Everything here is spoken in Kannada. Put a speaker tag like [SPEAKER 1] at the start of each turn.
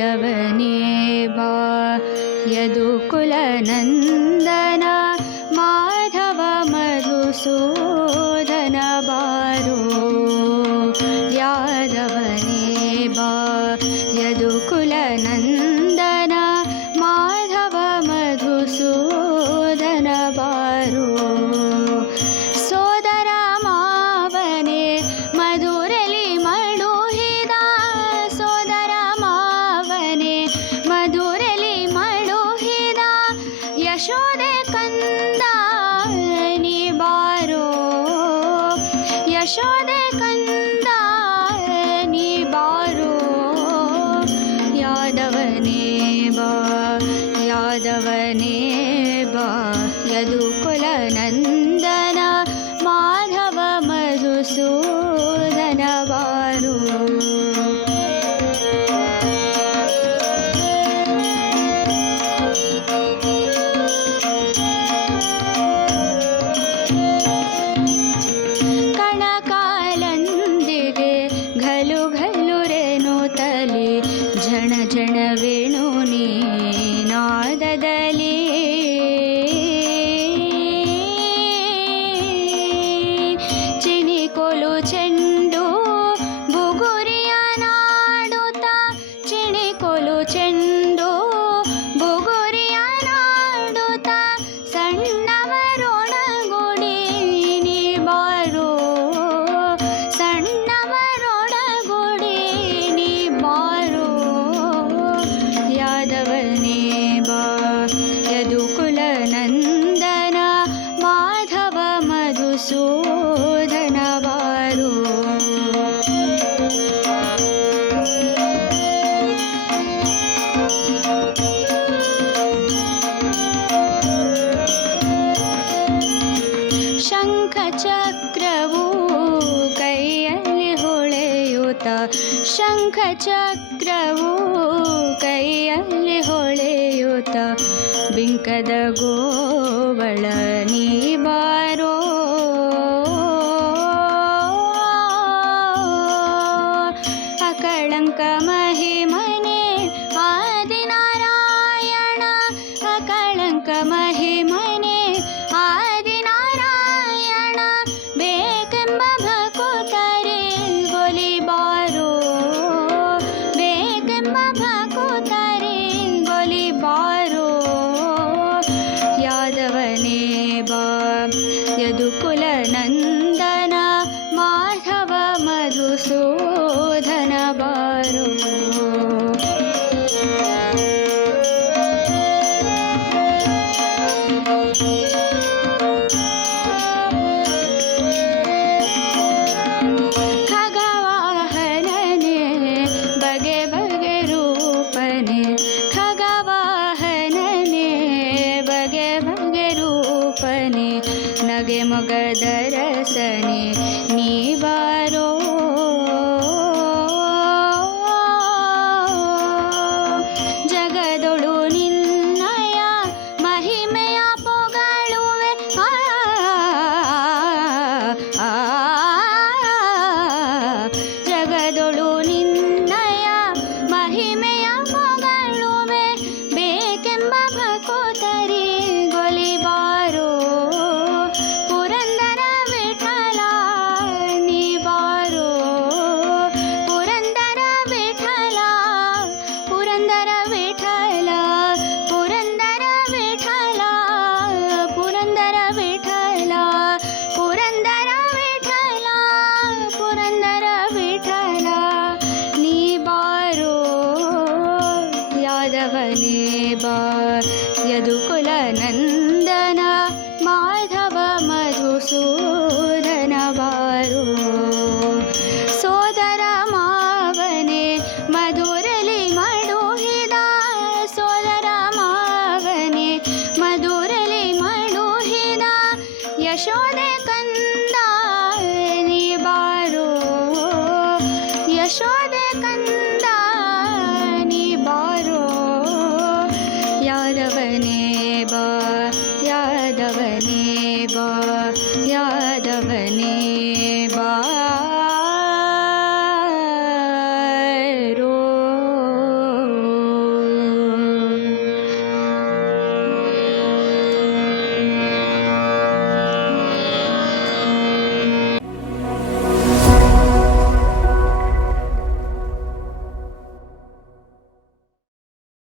[SPEAKER 1] माधवनेवा यदुकुलनन्दन माधव मधुसूदन बारो। यादवनेवा यदुकुलनन्द ಯಶೋದೆ ಕಂದ ನೀ ಬಾರೋ ಯಾದವನೇ ಬಾ ಯಾದವನೇ ಬಾ ಯದುಕುಲನಂದ ಶಂಖ ಚಕ್ರವು ಕೈಯಲ್ಲಿ ಹೊಳೆಯುತ್ತ. ಬಿಂಕದ ಗೋಬಳ ನೀ ಬಾರೋ. ಖಗವಾಹನನೆ ಬಗೆ ಬಗೆ ರೂಪನೆ. ಖಗವಾಹನನೆ ಬಗೆ ಬಗೆ ರೂಪನೆ. ನಗೆ ಮೊಗದರಸನೆ ನೀವಾ नन्दन माधव मधुसूदन वारो सोदर मावने मधुरलि मडोहिद सोदर मावने मधुरलि मडोहिद यशोदे कन्दा बारो यशोदे कन्दा अपने